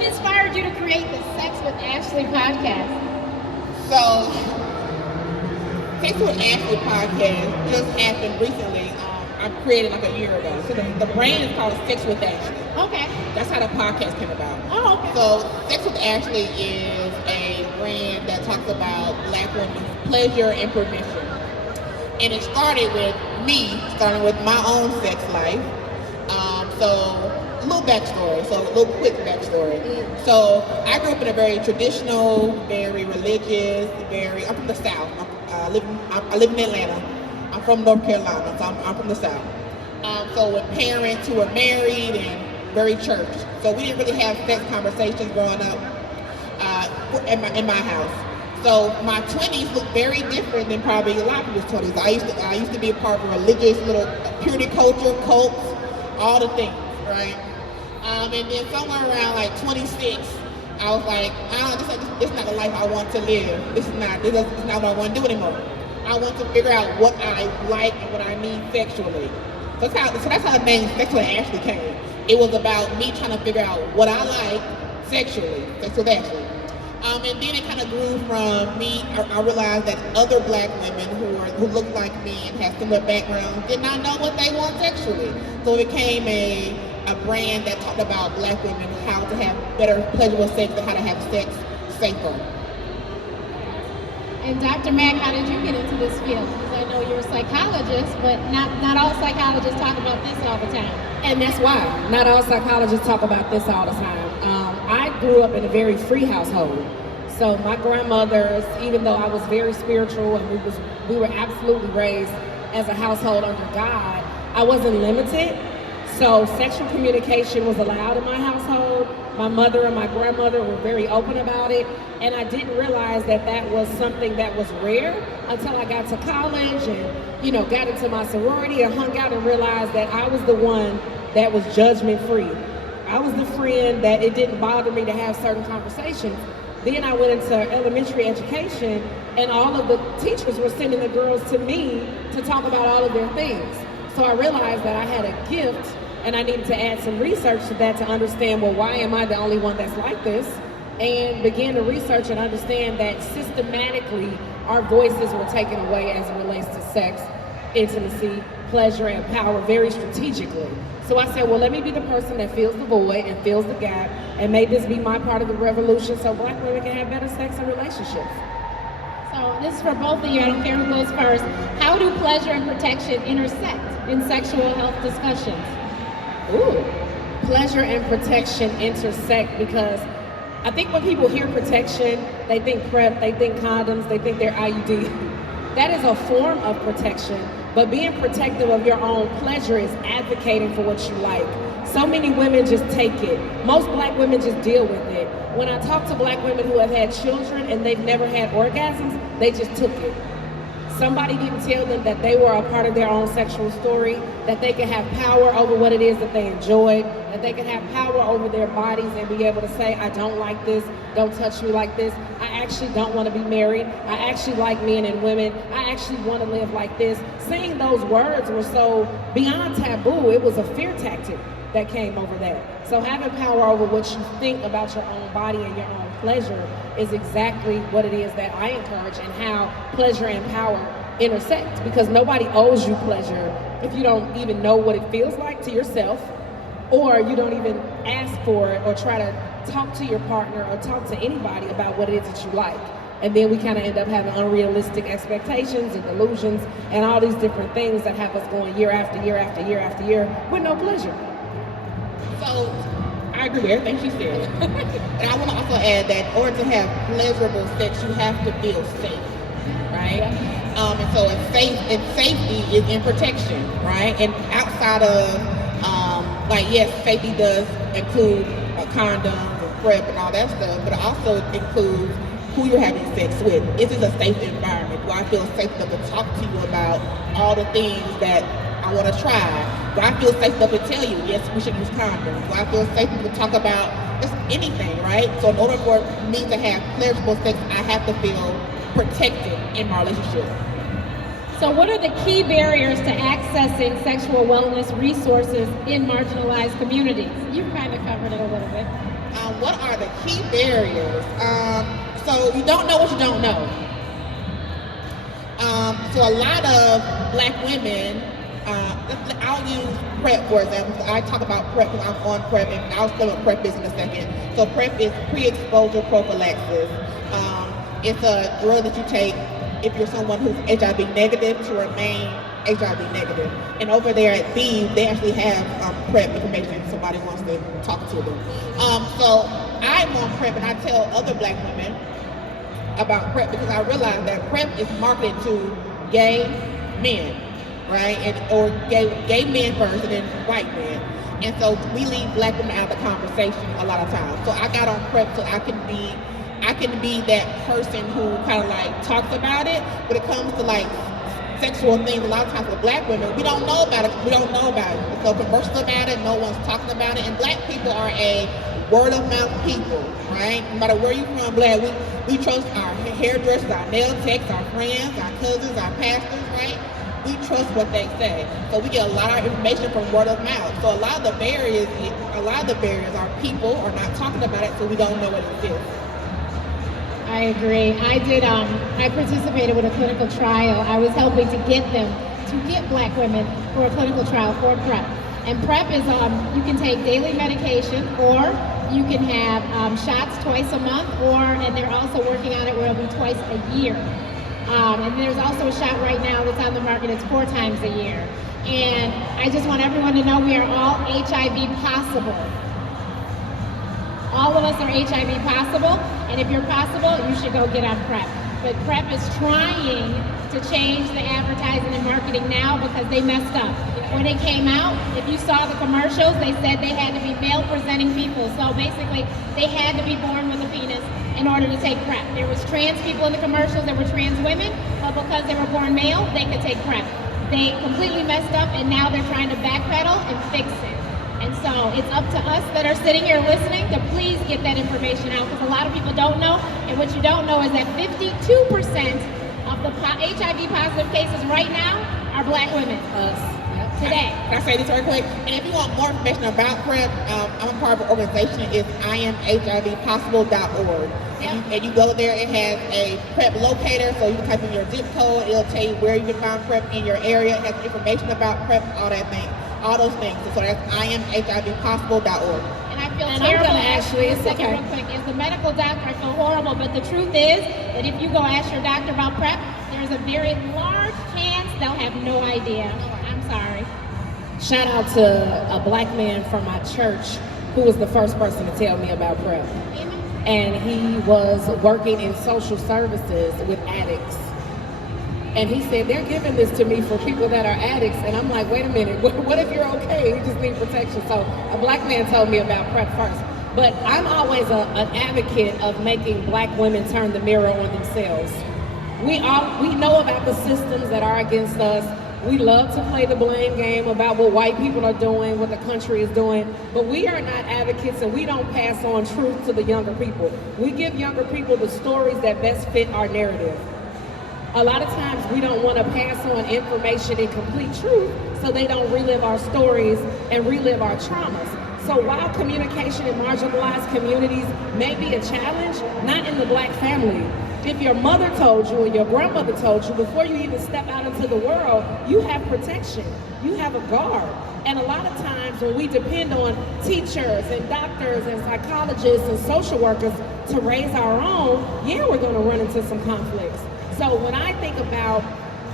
what inspired you to create the Sex with Ashley podcast? So, Sex with Ashley podcast just happened recently. I created like a year ago. So the brand is called Sex with Ashley. Okay. That's how the podcast came about. Oh, okay. So Sex with Ashley is a brand that talks about Black women's pleasure and permission. And it started with me, starting with my own sex life. So a little backstory, so a little quick backstory. So I grew up in a very traditional, very religious, I'm from the South. I live in Atlanta. I'm from North Carolina, so I'm from the South. So with parents who were married and very church. So we didn't really have sex conversations growing up in my house. So my 20s look very different than probably a lot of people's 20s. I used to be a part of a religious little purity culture, cults, all the things, right? And then somewhere around like 26, I was like, this is not the life I want to live. This is not what I want to do anymore. I want to figure out what I like and what I need sexually. So that's how the name Sex with Ashley came. It was about me trying to figure out what I like sexually, Sex with Ashley. And then it kind of grew from me. I realized that other Black women who looked like me and had similar backgrounds did not know what they want sexually. So it became a brand that talked about Black women, how to have better pleasurable sex and how to have sex safer. And Dr. Mack, how did you get into this field? Because I know you're a psychologist, but not all psychologists talk about this all the time. And that's why not all psychologists talk about this all the time. I grew up in a very free household. So my grandmothers, even though I was very spiritual and we were absolutely raised as a household under God, I wasn't limited. So sexual communication was allowed in my household. My mother and my grandmother were very open about it. And I didn't realize that was something that was rare until I got to college and, got into my sorority and hung out and realized that I was the one that was judgment free. I was the friend that it didn't bother me to have certain conversations. Then I went into elementary education and all of the teachers were sending the girls to me to talk about all of their things. So I realized that I had a gift and I needed to add some research to that to understand, well, why am I the only one that's like this? And began to research and understand that systematically our voices were taken away as it relates to sex, intimacy, pleasure, and power very strategically. So I said, well, let me be the person that fills the void and fills the gap and may this be my part of the revolution so Black women can have better sex and relationships. So this is for both of you. I don't care who goes first. How do pleasure and protection intersect in sexual health discussions? Ooh, pleasure and protection intersect because I think when people hear protection, they think PrEP, they think condoms, they think they're IUD. That is a form of protection, but being protective of your own pleasure is advocating for what you like. So many women just take it. Most Black women just deal with it. When I talk to Black women who have had children and they've never had orgasms, they just took it. Somebody didn't tell them that they were a part of their own sexual story, that they could have power over what it is that they enjoy, that they could have power over their bodies and be able to say, I don't like this, don't touch me like this, I actually don't want to be married, I actually like men and women, I actually want to live like this. Saying those words were so beyond taboo, it was a fear tactic that came over that. So having power over what you think about your own body and your own pleasure is exactly what it is that I encourage and how pleasure and power intersect, because nobody owes you pleasure if you don't even know what it feels like to yourself, or you don't even ask for it or try to talk to your partner or talk to anybody about what it is that you like. And then we kind of end up having unrealistic expectations and delusions and all these different things that have us going year after year after year after year with no pleasure. So I agree with everything she said. And I want to also add that in order to have pleasurable sex, you have to feel safe, right? And so safety is in protection, right? And outside of, yes, safety does include condoms and PrEP and all that stuff, but it also includes who you're having sex with. Is it a safe environment? Do I feel safe enough to talk to you about all the things that I want to try? Do I feel safe enough to tell you, yes, we should use condoms? Do I feel safe enough to talk about just anything, right? So in order for me to have pleasurable sex, I have to feel protected in my relationship. So what are the key barriers to accessing sexual wellness resources in marginalized communities? You kind of covered it a little bit. What are the key barriers? So you don't know what you don't know. So a lot of Black women, I'll use PrEP for example. I talk about PrEP because I'm on PrEP, and I'll explain what PrEP is in a second. So PrEP is pre-exposure prophylaxis. It's a drug that you take if you're someone who's HIV negative to remain HIV negative. And over there at Thebe, they actually have PrEP information if somebody wants to talk to them. So I'm on PrEP, and I tell other Black women about PrEP because I realize that PrEP is marketed to gay men, right? Or gay men first and then white men. And so we leave Black women out of the conversation a lot of times. So I got on PrEP so I can be that person who kind of like talks about it. When it comes to like sexual things, a lot of times with Black women, we don't know about it. There's no commercials about it, no one's talking about it. And Black people are a word of mouth people, right? No matter where you're from, Black, we trust our hairdressers, our nail techs, our friends, our cousins, our pastors, right? We trust what they say. So we get a lot of information from word of mouth. So a lot of the barriers are people are not talking about it, so we don't know what it is. I agree. I participated with a clinical trial. I was helping to get Black women for a clinical trial for PrEP. And PrEP is, you can take daily medication, or you can have shots twice a month, and they're also working on it where it'll be twice a year. And there's also a shot right now that's on the market, it's 4 times a year. And I just want everyone to know we are all HIV possible. All of us are HIV possible, and if you're possible, you should go get on PrEP. But PrEP is trying to change the advertising and marketing now because they messed up. When it came out, if you saw the commercials, they said they had to be male-presenting people. So basically, they had to be born with a penis in order to take PrEP. There was trans people in the commercials, there were trans women, but because they were born male, they could take PrEP. They completely messed up, and now they're trying to backpedal and fix it. And so it's up to us that are sitting here listening to please get that information out, because a lot of people don't know, and what you don't know is that 52% of the HIV positive cases right now are Black women. Today. Can I say this very quick? And if you want more information about PrEP, I'm a part of an organization. It's IamHIVpossible.org. And you go there, it has a PrEP locator, so you can type in your zip code, it'll tell you where you can find PrEP in your area, it has information about PrEP, all those things. So that's IamHIVpossible.org. And I feel terrible. Real quick, as the medical doctor, I feel horrible, but the truth is that if you go ask your doctor about PrEP, there's a very large chance they'll have no idea. I'm sorry. Shout out to a Black man from my church who was the first person to tell me about PrEP. And he was working in social services with addicts. And he said, they're giving this to me for people that are addicts. And I'm like, wait a minute, what if you're okay? You just need protection. So a Black man told me about PrEP first. But I'm always an advocate of making Black women turn the mirror on themselves. We know about the systems that are against us. We love to play the blame game about what white people are doing, what the country is doing, but we are not advocates, and we don't pass on truth to the younger people. We give younger people the stories that best fit our narrative. A lot of times we don't want to pass on information in complete truth so they don't relive our stories and relive our traumas. So while communication in marginalized communities may be a challenge, not in the Black family. If your mother told you or your grandmother told you before you even step out into the world, you have protection, you have a guard. And a lot of times when we depend on teachers and doctors and psychologists and social workers to raise our own, yeah, we're gonna run into some conflicts. So when I think about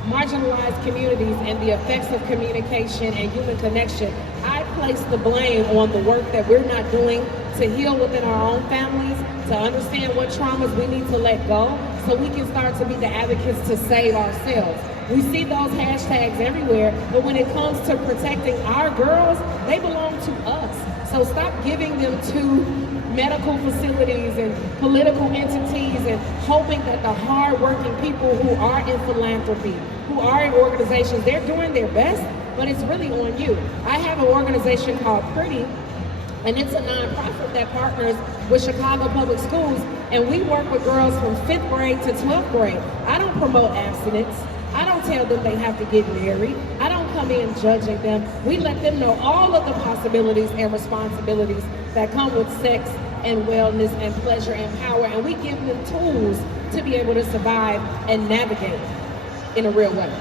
marginalized communities and the effects of communication and human connection, I place the blame on the work that we're not doing to heal within our own families, to understand what traumas we need to let go, so we can start to be the advocates to save ourselves. We see those hashtags everywhere, but when it comes to protecting our girls, they belong to us. So stop giving them to medical facilities and political entities and hoping that the hard-working people who are in philanthropy, who are in organizations, they're doing their best, but it's really on you. I have an organization called Pretty, and it's a nonprofit that partners with Chicago Public Schools, and we work with girls from 5th grade to 12th grade. I don't promote abstinence. I don't tell them they have to get married. I don't come in judging them. We let them know all of the possibilities and responsibilities that come with sex and wellness and pleasure and power, and we give them tools to be able to survive and navigate in a real way.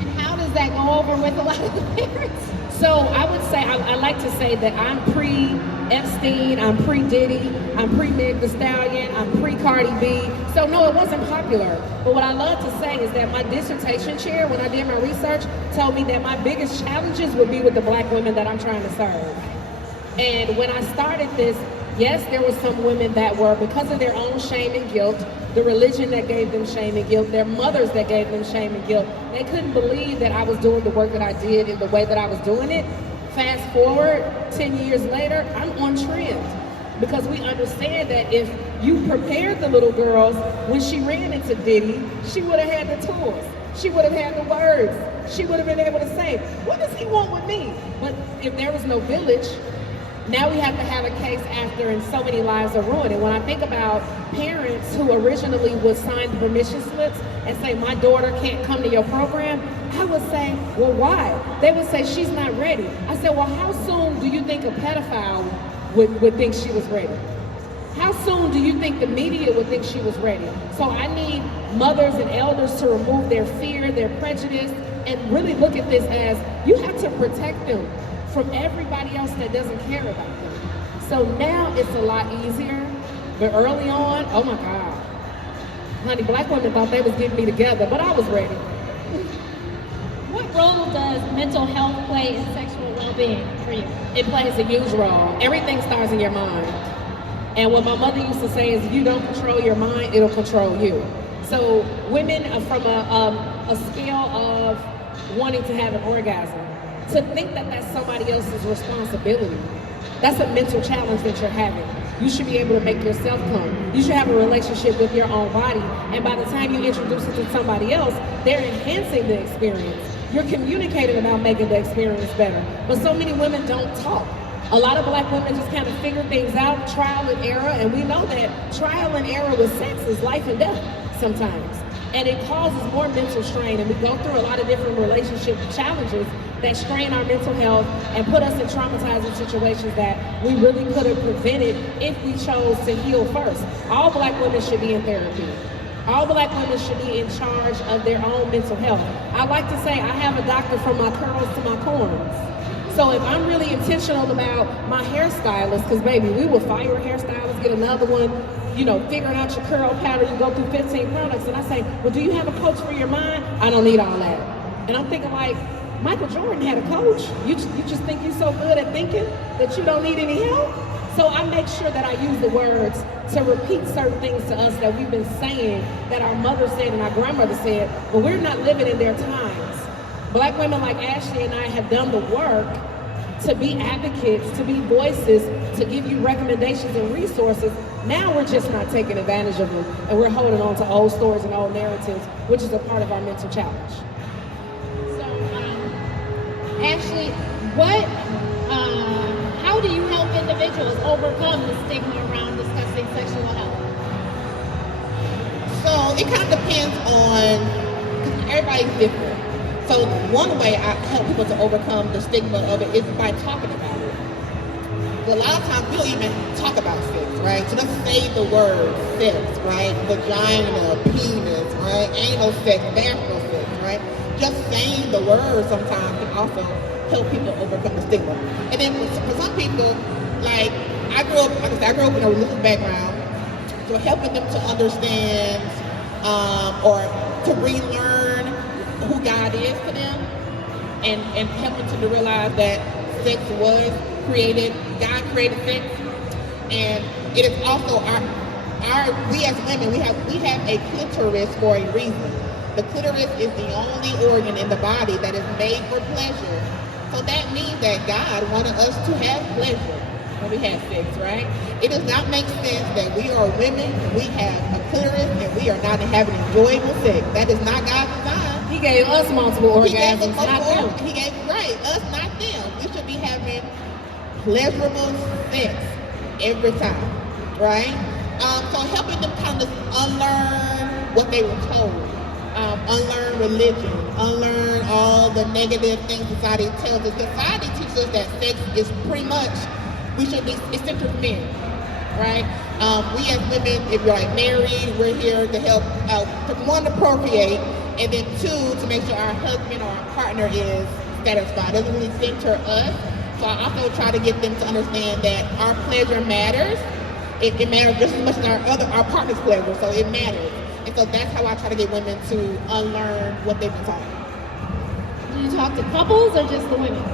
And how does that go over with a lot of the parents? So I would say, I like to say that I'm pre-Epstein, I'm pre-Diddy, I'm pre-Meg the Stallion, I'm pre-Cardi B. So no, it wasn't popular. But what I love to say is that my dissertation chair, when I did my research, told me that my biggest challenges would be with the Black women that I'm trying to serve. And when I started this, yes, there were some women that were, because of their own shame and guilt, the religion that gave them shame and guilt, their mothers that gave them shame and guilt, they couldn't believe that I was doing the work that I did in the way that I was doing it. Fast forward 10 years later, I'm on trend. Because we understand that if you prepared the little girls, when she ran into Diddy, she would have had the tools. She would have had the words. She would have been able to say, what does he want with me? But if there was no village, now we have to have a case after, and so many lives are ruined. And when I think about parents who originally would sign permission slips and say, my daughter can't come to your program, I would say, well, why? They would say, she's not ready. I said, well, how soon do you think a pedophile would think she was ready? How soon do you think the media would think she was ready? So I need mothers and elders to remove their fear, their prejudice, and really look at this as you have to protect them from everybody else that doesn't care about them. So now it's a lot easier, but early on, oh my God. Honey, Black women thought they was getting me together, but I was ready. What role does mental health play in sexual well-being for you? It plays a huge role. Everything starts in your mind. And what my mother used to say is, if you don't control your mind, it'll control you. So women are from a scale of wanting to have an orgasm, to think that that's somebody else's responsibility, that's a mental challenge that you're having. You should be able to make yourself come. You should have a relationship with your own body. And by the time you introduce it to somebody else, they're enhancing the experience. You're communicating about making the experience better. But so many women don't talk. A lot of Black women just kind of figure things out, trial and error, and we know that trial and error with sex is life and death sometimes. And it causes more mental strain, and we go through a lot of different relationship challenges that strain our mental health and put us in traumatizing situations that we really could have prevented if we chose to heal first. All Black women should be in therapy. All Black women should be in charge of their own mental health. I like to say I have a doctor from my curls to my corns. So if I'm really intentional about my hairstylist, because baby, we will fire a hairstylist, get another one, you know, figuring out your curl pattern, you go through 15 products, and I say, well, do you have a coach for your mind? I don't need all that. And I'm thinking like, Michael Jordan had a coach. You just think you're so good at thinking that you don't need any help? So I make sure that I use the words to repeat certain things to us that we've been saying, that our mother said and our grandmother said, but we're not living in their times. Black women like Ashley and I have done the work to be advocates, to be voices, to give you recommendations and resources. Now we're just not taking advantage of them, and we're holding on to old stories and old narratives, which is a part of our mental challenge. So, Ashley, how do you help individuals overcome the stigma around discussing sexual health? So it kind of depends on, everybody's different. So one way I help people to overcome the stigma of it is by talking about it. A lot of times we don't even talk about sex, right? So let's say the word sex, right? Vagina, penis, right? Anal sex, vaginal sex, right? Just saying the word sometimes can also help people overcome the stigma. And then for some people, like I grew up in a religious background, so helping them to understand or to relearn who God is to them, and helping them to realize that sex was created, God created sex, and it is also we as women, we have a clitoris for a reason. The clitoris is the only organ in the body that is made for pleasure. So that means that God wanted us to have pleasure when we have sex, right? It does not make sense that we are women, we have a clitoris, and we are not having enjoyable sex. That is not God's design. He gave us multiple orgasms, not them. He gave, right, us, not them. We should be having pleasurable sex every time, right? So helping them kind of unlearn what they were told. unlearn religion, unlearn all the negative things society tells us. Society teaches us that sex is pretty much, it's centered for men, right? We as women, if you're like married, we're here to help, one, to procreate, and then two, to make sure our husband or our partner is satisfied. It doesn't really center us. So I also try to get them to understand that our pleasure matters. It matters just as much as our partner's pleasure, so it matters. And so that's how I try to get women to unlearn what they've been taught. Do you talk to couples or just the women?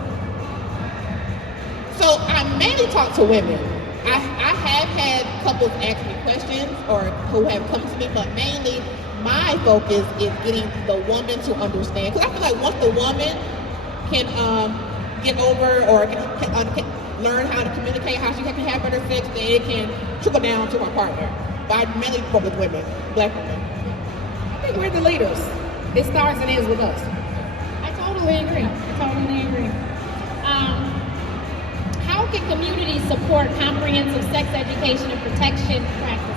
So I mainly talk to women. I have had couples ask me questions or who have come to me, but mainly my focus is getting the woman to understand. Because I feel like once the woman can get over or can learn how to communicate, how she can have better sex, then it can trickle down to my partner. But I mainly focus with women, Black women. I think we're the leaders. It starts and ends with us. I totally agree. How can communities support comprehensive sex education and protection practices?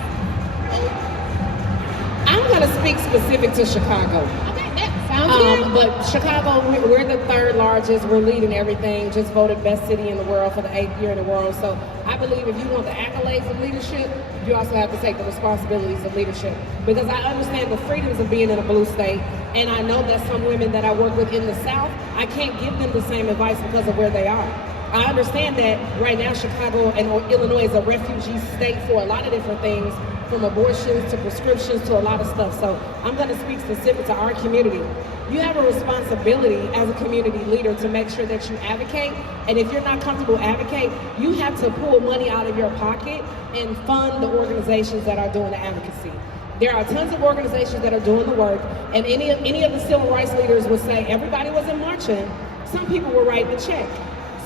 I'm going to speak specific to Chicago. Okay, that sounds good. But Chicago, we're the third largest. We're leading everything. Just voted best city in the world for the 8th year in a row. So I believe if you want the accolades of leadership, you also have to take the responsibilities of leadership. Because I understand the freedoms of being in a blue state, and I know that some women that I work with in the South, I can't give them the same advice because of where they are. I understand that right now Chicago and Illinois is a refugee state for a lot of different things, from abortions to prescriptions to a lot of stuff. So I'm going to speak specific to our community. You have a responsibility as a community leader to make sure that you advocate. And if you're not comfortable advocate, you have to pull money out of your pocket and fund the organizations that are doing the advocacy. There are tons of organizations that are doing the work, and any of the civil rights leaders would say everybody wasn't marching. Some people were writing a check.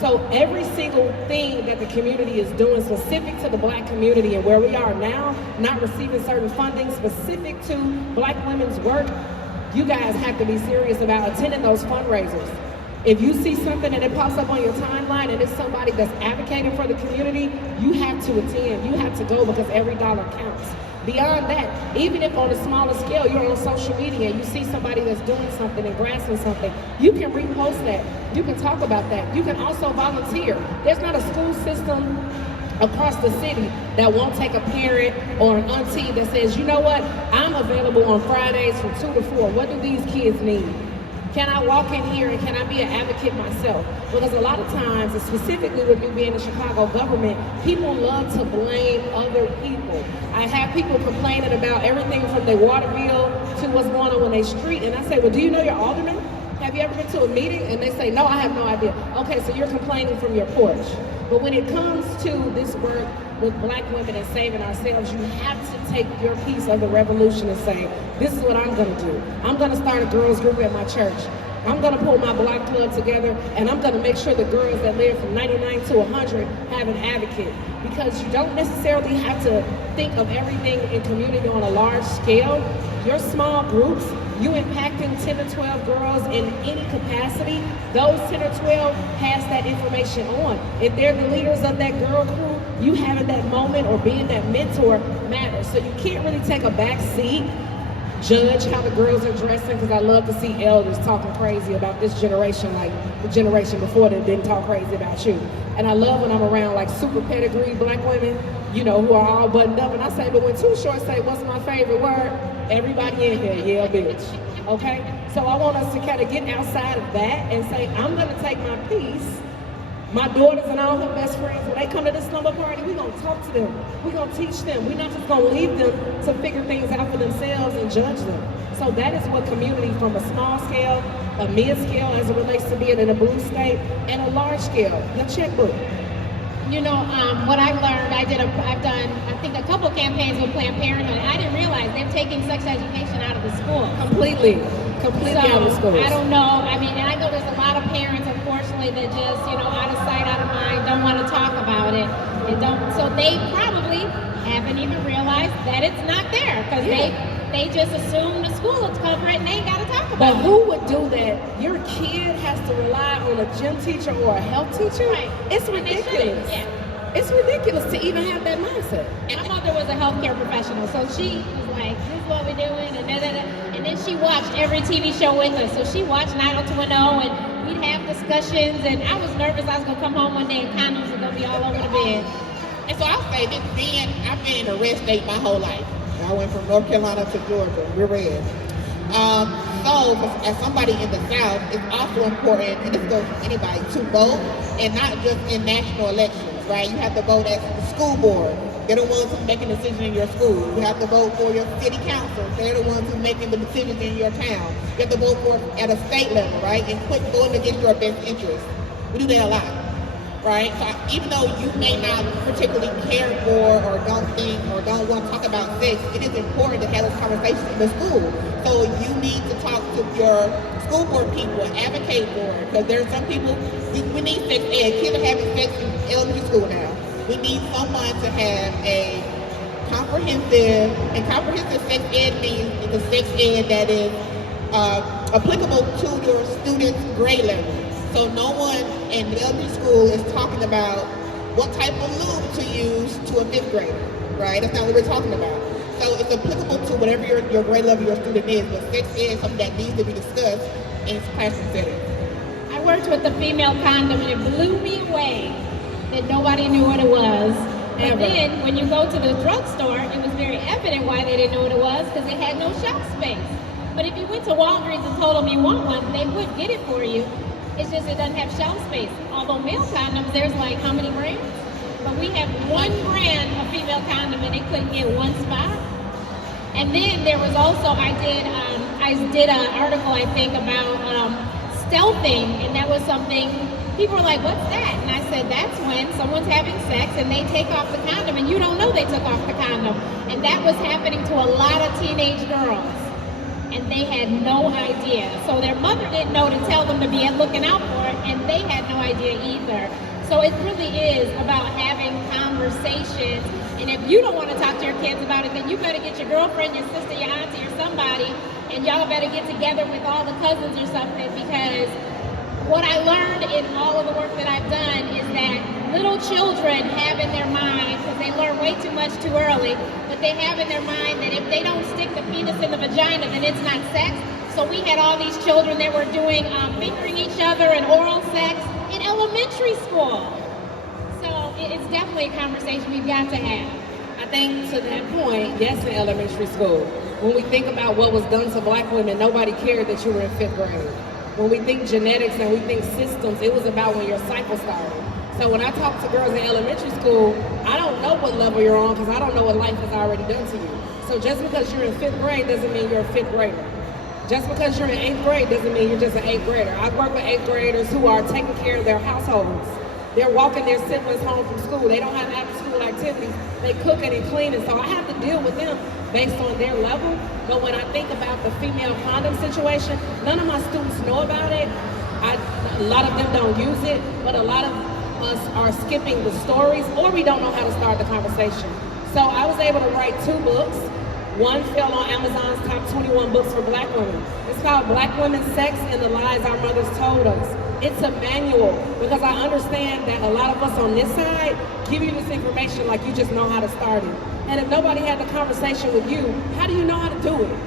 So every single thing that the community is doing specific to the Black community and where we are now, not receiving certain funding specific to Black women's work, you guys have to be serious about attending those fundraisers. If you see something and it pops up on your timeline and it's somebody that's advocating for the community, you have to attend, you have to go, because every dollar counts. Beyond that, even if on a smaller scale, you're on social media and you see somebody that's doing something and grasping something, you can repost that. You can talk about that. You can also volunteer. There's not a school system across the city that won't take a parent or an auntie that says, you know what, I'm available on Fridays from 2 to 4. What do these kids need? Can I walk in here and can I be an advocate myself? Because a lot of times, and specifically with me being in Chicago government, people love to blame other people. I have people complaining about everything from their water bill to what's going on in their street. And I say, well, do you know your alderman? Have you ever been to a meeting? And they say, no, I have no idea. Okay, so you're complaining from your porch. But when it comes to this work with Black women and saving ourselves, you have to take your piece of the revolution and say, this is what I'm gonna do. I'm gonna start a girls group at my church. I'm gonna pull my Black club together, and I'm gonna make sure the girls that live from 99 to 100 have an advocate. Because you don't necessarily have to think of everything in community on a large scale. Your small groups, you impacting 10 to 12 girls in any capacity, those 10 or 12 pass that information on. If they're the leaders of that girl crew, you having that moment or being that mentor matters. So you can't really take a back seat, judge how the girls are dressing, because I love to see elders talking crazy about this generation like the generation before them didn't talk crazy about you. And I love when I'm around like super pedigree Black women, you know, who are all buttoned up. And I say, but when Too Short say, what's my favorite word? Everybody in here, yeah, bitch. Okay? So I want us to kind of get outside of that and say, I'm going to take my piece. My daughters and all her best friends, when they come to this slumber party, we're going to talk to them. We're going to teach them. We're not just going to leave them to figure things out for themselves and judge them. So that is what community from a small scale, a mid scale as it relates to being in a blue state, and a large scale, the checkbook. You know, what I've learned, I've done, I think, a couple campaigns with Planned Parenthood. I didn't realize they're taking sex education out of the school. Completely out of the schools. I don't know. I mean, and I know there's a lot of parents, unfortunately, that just, you know, out of sight, out of mind, don't want to talk about it. So they probably haven't even realized that it's not there, because they just assume the school will cover it and they ain't got to talk about it. But who would do that? Your kid has to rely on a gym teacher or a health teacher? Right. It's ridiculous. Yeah. It's ridiculous to even have that mindset. My mother was a healthcare professional, so she was like, this is what we're doing, and da-da-da. And then she watched every TV show with us. So she watched 90210, and we'd have discussions, and I was nervous I was going to come home one day and condoms were going to be all over the bed. And so I'll say this, I've been in a red state my whole life. I went from North Carolina to Georgia. We're red. So, as somebody in the South, it's also important, and this goes for anybody, to vote, and not just in national elections, right? You have to vote at the school board. They're the ones who making decisions in your school. You have to vote for your city council. They're the ones who making the decisions in your town. You have to vote for at a state level, right? And quit voting against your best interest. We do that a lot, right? So even though you may not particularly care for or don't think or don't want to talk about sex, it is important to have those conversations in the school. So you need to talk to your school board people and advocate for it, because there are some people, we need sex ed. Kids are having sex in elementary school now. We need someone to have a comprehensive sex ed means the sex ed that is applicable to your student's grade level. So no one in the elementary school is talking about what type of lube to use to a fifth grader, right? That's not what we're talking about. So it's applicable to whatever your grade level your student is, but sex ed is something that needs to be discussed in classroom settings. I worked with a female condom, and it blew me away that nobody knew what it was. And then when you go to the drugstore, it was very evident why they didn't know what it was, because it had no shelf space. But if you went to Walgreens and told them you want one, they would get it for you. It's just it doesn't have shelf space. Although male condoms, there's like how many brands? But we have one brand of female condom, and they couldn't get one spot. And then there was also, I did an article, I think, about stealthing, and that was something, people were like, what's that? And I said, that's when someone's having sex and they take off the condom, and you don't know they took off the condom. And that was happening to a lot of teenage girls. And they had no idea. So their mother didn't know to tell them to be looking out for it, and they had no idea either. So it really is about having conversations. And if you don't want to talk to your kids about it, then you better get your girlfriend, your sister, your auntie, or somebody, and y'all better get together with all the cousins or something, because what I learned in all of the work that I've done is that little children have in their mind, because they learn way too much too early, but they have in their mind that if they don't stick the penis in the vagina, then it's not sex. So we had all these children that were doing fingering each other and oral sex in elementary school. So it's definitely a conversation we've got to have. I think to that point, yes, in elementary school, when we think about what was done to black women, nobody cared that you were in 5th grade. When we think genetics and we think systems, it was about when your cycle started. So when I talk to girls in elementary school, I don't know what level you're on, because I don't know what life has already done to you. So just because you're in 5th grade doesn't mean you're a 5th grader. Just because you're in 8th grade doesn't mean you're just an 8th grader. I work with 8th graders who are taking care of their households. They're walking their siblings home from school. They don't have after-school activities. They cooking and cleaning. So I have to deal with them based on their level. But when I think about the female condom situation, none of my students know about it. A lot of them don't use it, but a lot of us are skipping the stories, or we don't know how to start the conversation. So I was able to write 2 books. One fell on Amazon's top 21 books for black women. It's called Black Women's Sex and the Lies Our Mothers Told Us. It's a manual, because I understand that a lot of us on this side give you this information like you just know how to start it. And if nobody had the conversation with you, how do you know how to do it?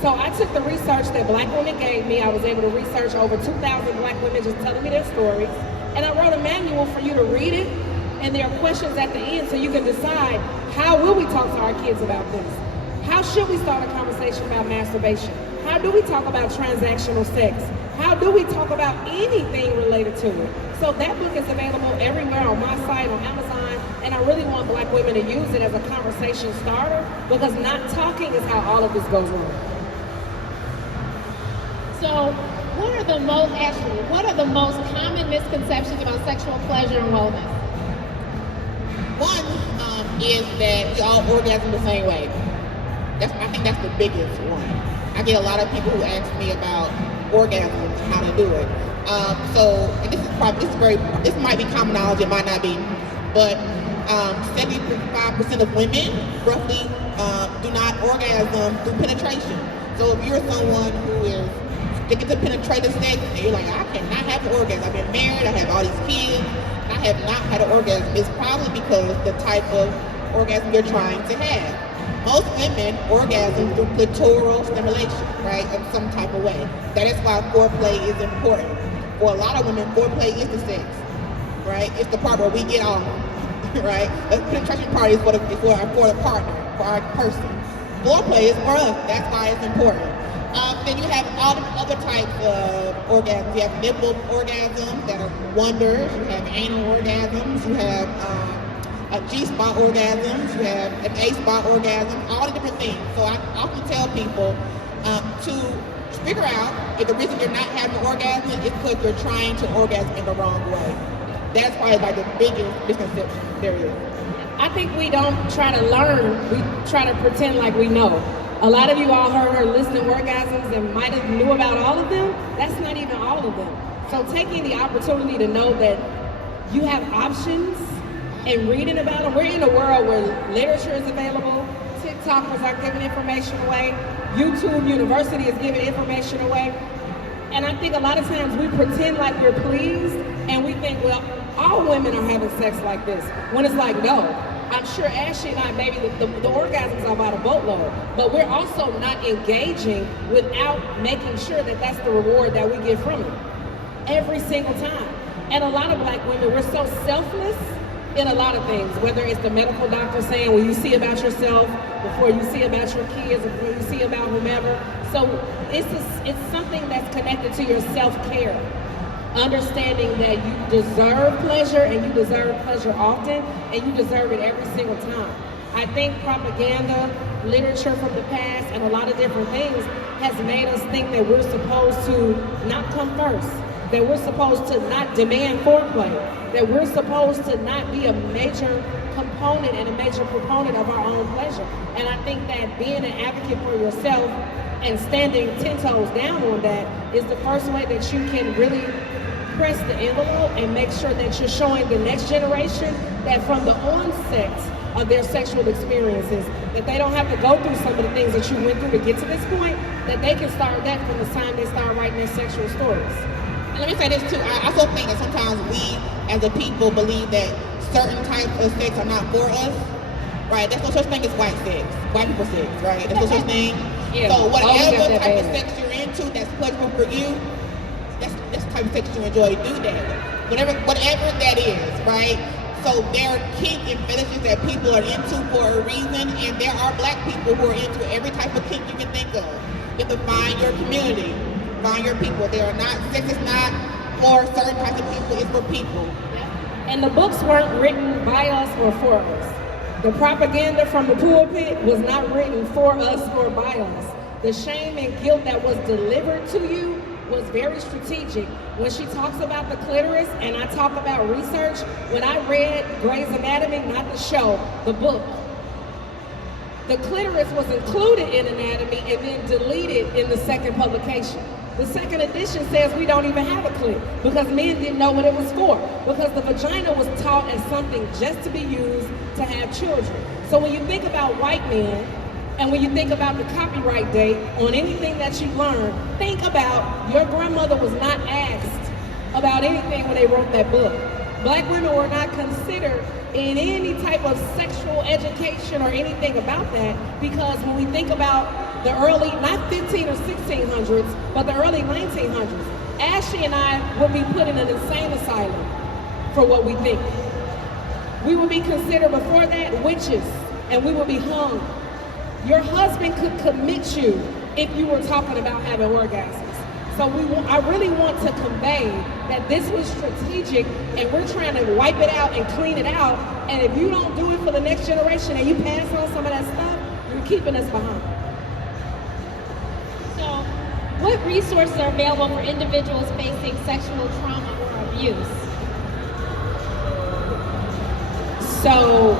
So I took the research that black women gave me. I was able to research over 2,000 black women just telling me their stories. And I wrote a manual for you to read it. And there are questions at the end so you can decide, how will we talk to our kids about this? How should we start a conversation about masturbation? How do we talk about transactional sex? How do we talk about anything related to it? So that book is available everywhere on my site, on Amazon, and I really want black women to use it as a conversation starter, because not talking is how all of this goes wrong. So what are the most common misconceptions about sexual pleasure and wellness? One is that we all orgasm the same way. I think that's the biggest one. I get a lot of people who ask me about orgasms, how to do it. And this might be common knowledge, it might not be, but 75% of women roughly do not orgasm through penetration. So if you're someone who is sticking to penetrative sex and you're like, I cannot have an orgasm, I've been married, I have all these kids, and I have not had an orgasm, it's probably because the type of orgasm you're trying to have. Most women orgasm through clitoral stimulation, right, in some type of way. That is why foreplay is important. For a lot of women, foreplay is the sex, right? It's the part where we get off, right? The penetration part is for the partner, for our person. Foreplay is for us. That's why it's important. Then you have all the other types of orgasms. You have nipple orgasms that are wonders. You have anal orgasms. You have G-spot orgasms, you have an A-spot orgasm, all the different things. So I often tell people to figure out if the reason you're not having an orgasm is because you're trying to orgasm in the wrong way. That's probably like the biggest misconception there is. I think we don't try to learn, we try to pretend like we know. A lot of you all heard her list of orgasms and might have knew about all of them. That's not even all of them. So taking the opportunity to know that you have options and reading about them. We're in a world where literature is available, TikTokers are giving information away, YouTube University is giving information away. And I think a lot of times we pretend like we're pleased and we think, well, all women are having sex like this. When it's like, no. I'm sure Ashley and I, maybe the orgasms are about a boatload, but we're also not engaging without making sure that that's the reward that we get from it every single time. And a lot of black women, we're so selfless in a lot of things, whether it's the medical doctor saying, well, you see about yourself before you see about your kids, or before you see about whomever. So it's something that's connected to your self-care. Understanding that you deserve pleasure and you deserve pleasure often and you deserve it every single time. I think propaganda, literature from the past, and a lot of different things has made us think that we're supposed to not come first, that we're supposed to not demand foreplay, that we're supposed to not be a major component and a major proponent of our own pleasure. And I think that being an advocate for yourself and standing 10 toes down on that is the first way that you can really press the envelope and make sure that you're showing the next generation that from the onset of their sexual experiences, that they don't have to go through some of the things that you went through to get to this point, that they can start that from the time they start writing their sexual stories. And let me say this too, I also think that sometimes we as a people believe that certain types of sex are not for us, right? There's no such thing as white sex, white people sex, right? There's no such thing. Yeah. So whatever type of bad. sex you're into that's pleasurable for you, that's the type of sex you enjoy, do that. Whatever that is, right? So there are kink and fetishes that people are into for a reason, and there are black people who are into every type of kink you can think of. You have to find your community, find your people. They are not, sex is not for certain types of people, it's for people. And the books weren't written by us or for us. The propaganda from the pulpit was not written for us or by us. The shame and guilt that was delivered to you was very strategic. When she talks about the clitoris and I talk about research, when I read Grey's Anatomy, not the show, the book, the clitoris was included in Anatomy and then deleted in the second publication. The second edition says we don't even have a clit because men didn't know what it was for, because the vagina was taught as something just to be used to have children. So when you think about white men, and when you think about the copyright date on anything that you learn, think about your grandmother was not asked about anything when they wrote that book. Black women were not considered in any type of sexual education or anything about that, because when we think about the early, not 15 or 1600s, but the early 1900s, Ashley and I would be put in an insane asylum for what we think. We would be considered before that witches, and we would be hung. Your husband could commit you if you were talking about having orgasms. So I really want to convey that this was strategic and we're trying to wipe it out and clean it out. And if you don't do it for the next generation and you pass on some of that stuff, you're keeping us behind. So, what resources are available for individuals facing sexual trauma or abuse? So,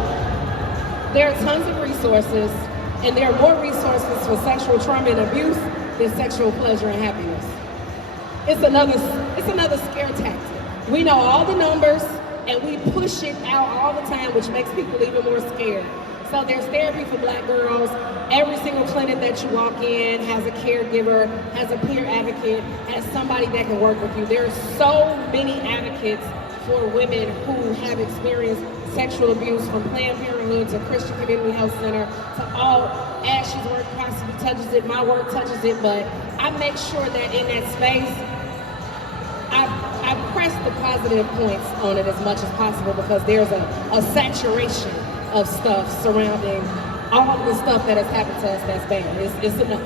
there are tons of resources, and there are more resources for sexual trauma and abuse than sexual pleasure and happiness. It's another scare tactic. We know all the numbers, and we push it out all the time, which makes people even more scared. So there's therapy for black girls. Every single clinic that you walk in has a caregiver, has a peer advocate, has somebody that can work with you. There are so many advocates for women who have experienced sexual abuse, from Planned Parenthood to Christian Community Health Center to all. Ashley's work possibly touches it, my work touches it, but I make sure that in that space, I press the positive points on it as much as possible, because there's a saturation of stuff surrounding all of the stuff that has happened to us that's bad. It's enough.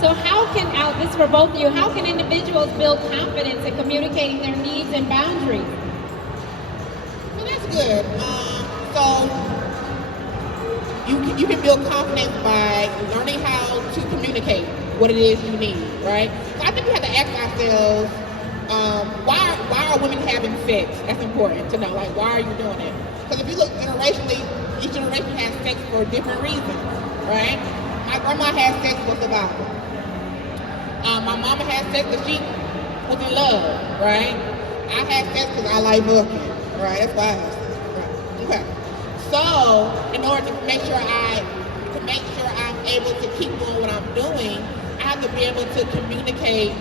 So how can, this is for both of you, how can individuals build confidence in communicating their needs and boundaries? Well, that's good. So you can build confidence by learning how to communicate what it is you need, right? So I think we have to ask ourselves, why are women having sex? That's important to know. Like, why are you doing it? Because if you look generationally, each generation has sex for different reasons, right? My grandma had sex for survival. My mama had sex because she was in love, right? I had sex because I like booking, right? That's why I had sex, right? Okay. So, in order to make sure I'm able to keep doing what I'm doing, I have to be able to communicate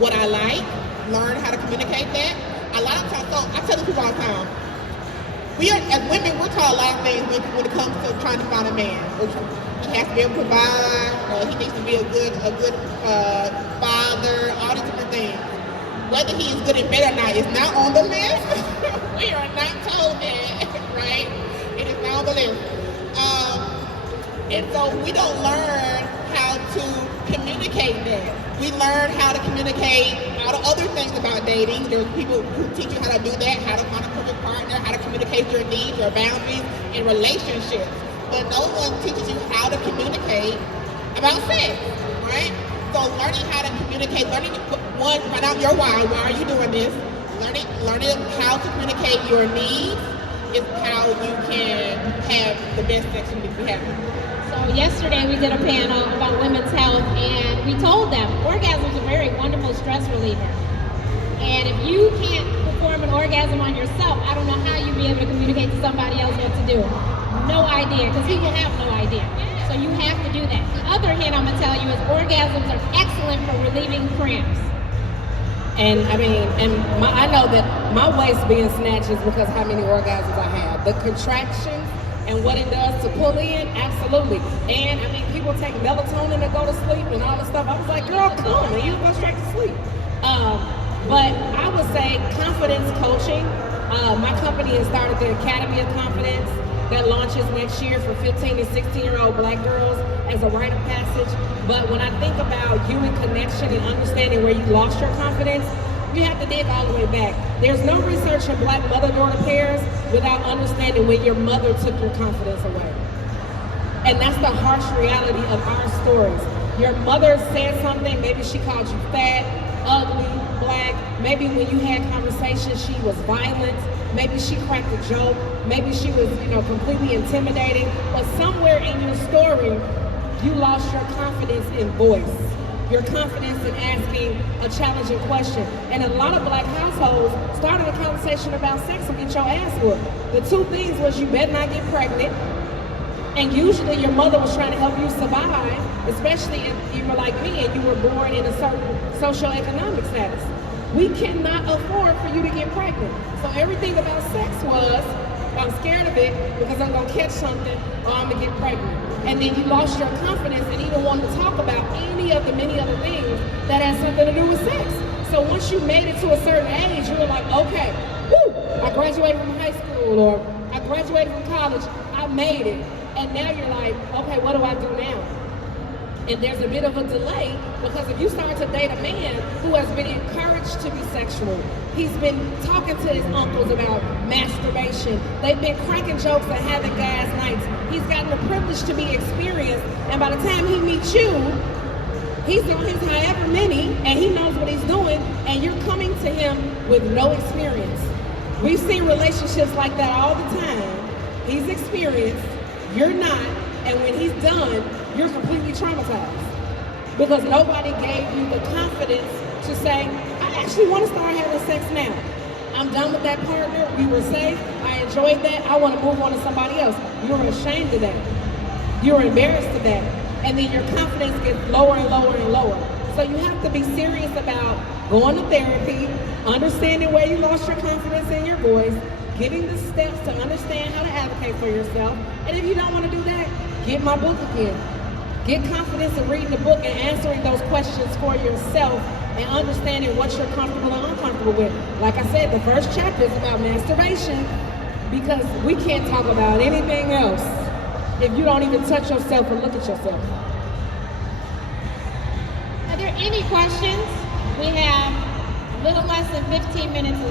what I like, learn how to communicate that. A lot of times, so I tell people all the time, as women, we're taught a lot of things when it comes to trying to find a man. He has to be able to provide, he needs to be a good father, all these different things. Whether he is good in bed or not is not on the list. We are not told that, right? It is not on the list. And so we don't learn how to communicate that. We learn how to communicate all the other things about dating. There's people who teach you how to do that, how to find a perfect partner, how to communicate your needs, your boundaries in relationships. But no one teaches you how to communicate about sex, right? So learning how to communicate, find out your why are you doing this? Learning how to communicate your needs is how you can have the best sex you can be having. So yesterday we did a panel about women's health, and we told them orgasm is a very wonderful stress reliever. And if you can't perform an orgasm on yourself, I don't know how you'll be able to communicate to somebody else what to do. No idea, because he will have no idea. So you have to do that. The other hand I'm going to tell you is orgasms are excellent for relieving cramps. And I mean, I know that my waist being snatched is because how many orgasms I have. The contractions and what it does to pull in, absolutely. And I mean, people take melatonin to go to sleep and all this stuff. I was like, girl, come, and you go straight to sleep. But I would say confidence coaching. My company has started the Academy of Confidence that launches next year for 15 to 16-year-old Black girls as a rite of passage. But when I think about human connection and understanding where you lost your confidence, you have to dig all the way back. There's no research in Black mother-daughter pairs without understanding when your mother took your confidence away. And that's the harsh reality of our stories. Your mother said something, maybe she called you fat, ugly, Black. Maybe when you had conversations, she was violent. Maybe she cracked a joke. Maybe she was, completely intimidating. But somewhere in your story, you lost your confidence in voice. Your confidence in asking a challenging question. And a lot of Black households started a conversation about sex and get your ass whooped. The two things was you better not get pregnant, and usually your mother was trying to help you survive, especially if you were like me and you were born in a certain socioeconomic status. We cannot afford for you to get pregnant. So everything about sex was, I'm scared of it because I'm gonna catch something or I'm gonna get pregnant. And then you lost your confidence and even wanted to talk about any of the many other things that had something to do with sex. So once you made it to a certain age, you were like, okay, woo, I graduated from high school or I graduated from college, I made it. And now you're like, okay, what do I do now? And there's a bit of a delay because if you start to date a man who has been encouraged to be sexual, he's been talking to his uncles about masturbation, they've been cracking jokes and having guys' nights, he's gotten the privilege to be experienced, and by the time he meets you, he's on his however many, and he knows what he's doing, and you're coming to him with no experience. We've seen relationships like that all the time. He's experienced, you're not, and when he's done, you're completely traumatized because nobody gave you the confidence to say, I actually want to start having sex now. I'm done with that partner. We were safe. I enjoyed that. I want to move on to somebody else. You were ashamed of that. You were embarrassed of that. And then your confidence gets lower and lower and lower. so you have to be serious about going to therapy, understanding where you lost your confidence in your voice, getting the steps to understand how to advocate for yourself. And if you don't want to do that, get my book again. Get confidence in reading the book and answering those questions for yourself and understanding what you're comfortable and uncomfortable with. Like I said, the first chapter is about masturbation because we can't talk about anything else if you don't even touch yourself or look at yourself. Are there any questions? We have a little less than 15 minutes left.